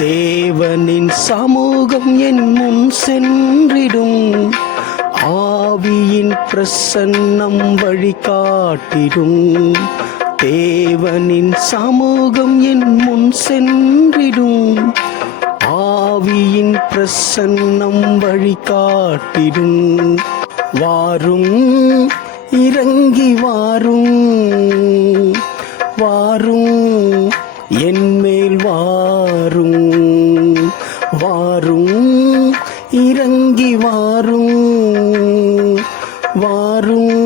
தேவனின் சமூகம் என் முன் சென்றிடும், ஆவியின் பிரசன்னம் வழிகாட்டிடும். தேவனின் சமூகம் என் முன் சென்றிடும், ஆவியின் பிரசன்னம் வழிகாட்டிடும். வாரும் இறங்கி வாரும், வாரும் என்மேல் வாரும், வாரும் இறங்கி வாரும், வாரும்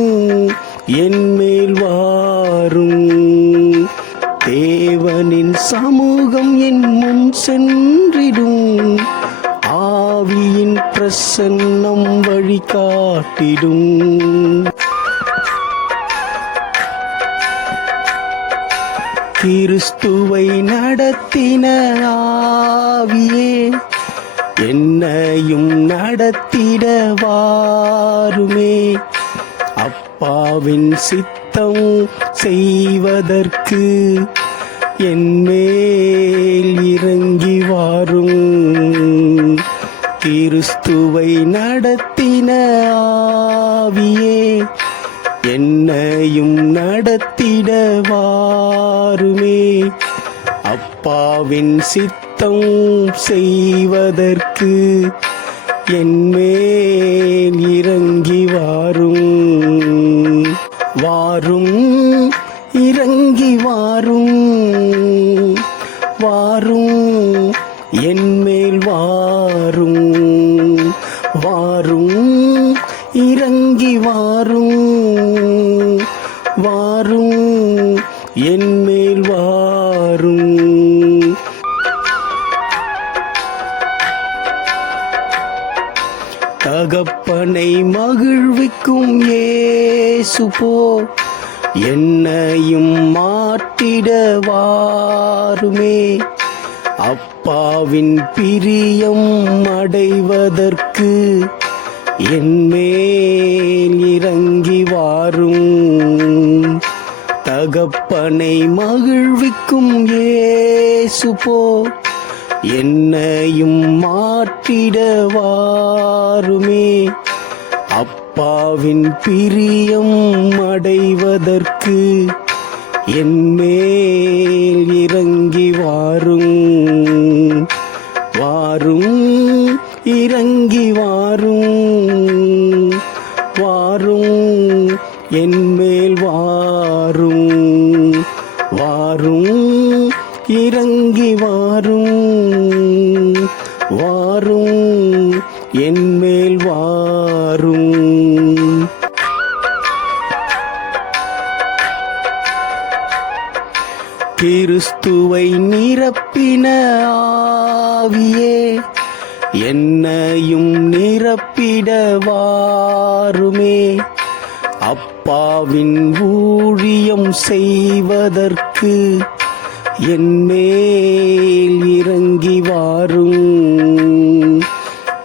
என்மேல் வாரும். தேவனின் சமூகம் என் முன் சென்றிடும், ஆவியின் பிரசன்னம் வழிகாட்டிடும். கிறிஸ்துவை நடத்தின ஆவியே, என்னையும் நடத்திட வாருமே. அப்பாவின் சித்தம் செய்வதற்கு என்மேல் இறங்கி வாரும். கிறிஸ்துவை நடத்தின ஆவியே, என்னையும் நடத்திட வாருமே. அப்பாவின் சித்தம் செய்வதற்கு என்மேல் இறங்கி வாரும். வாரும் இறங்கி வாரும், வாரும் என்மேல் வாரும், வாரும் இறங்கி வாரும், வாரும் என்மேல் வாரும். தகப்பனை மகிழ்விக்கும் இயேசு போல் என்னையும் மாற்றிட வாருமே. அப்பாவின் பிரியம் அடைவதற்கு என்மேல் இறங்கி வாரும். தகப்பனை மகிழ்விக்கும் இயேசு போல் என்னையும் மாற்றிட வாருமே. அப்பாவின் பிரியம் அடைவதற்கு என்மேல் இறங்கி வாரும். வாரும் இறங்கி வாரும், வாரும் என்மேல் வாரும், வாரும் இறங்கி வாரும், வாரும் என்மேல் வாரும். கிறிஸ்துவை நிரப்பின ஆவியே, என்னையும் நிரப்பிட வாருமே. அப்பாவின் ஊழியம் செய்வதற்கு என்மேல் இறங்கி வாரும்.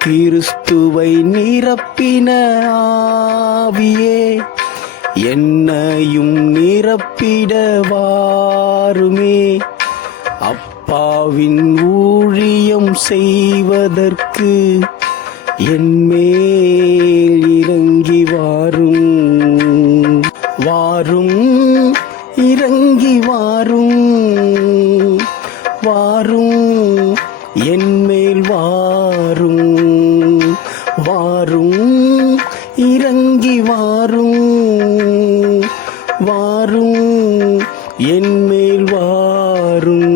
கிறிஸ்துவை நிரப்பின ஆவியே, என்னையும் நிரப்பிட வாருமே. அப்பாவின் ஊழியம் செய்வதற்கு என்மேல் இறங்கி வாரும். வாரும் இறங்கி வாரும், வாரும் என்மேல் வாரும், வாரும் இறங்கி வாரும், வாரும் என்மேல் வாரும்.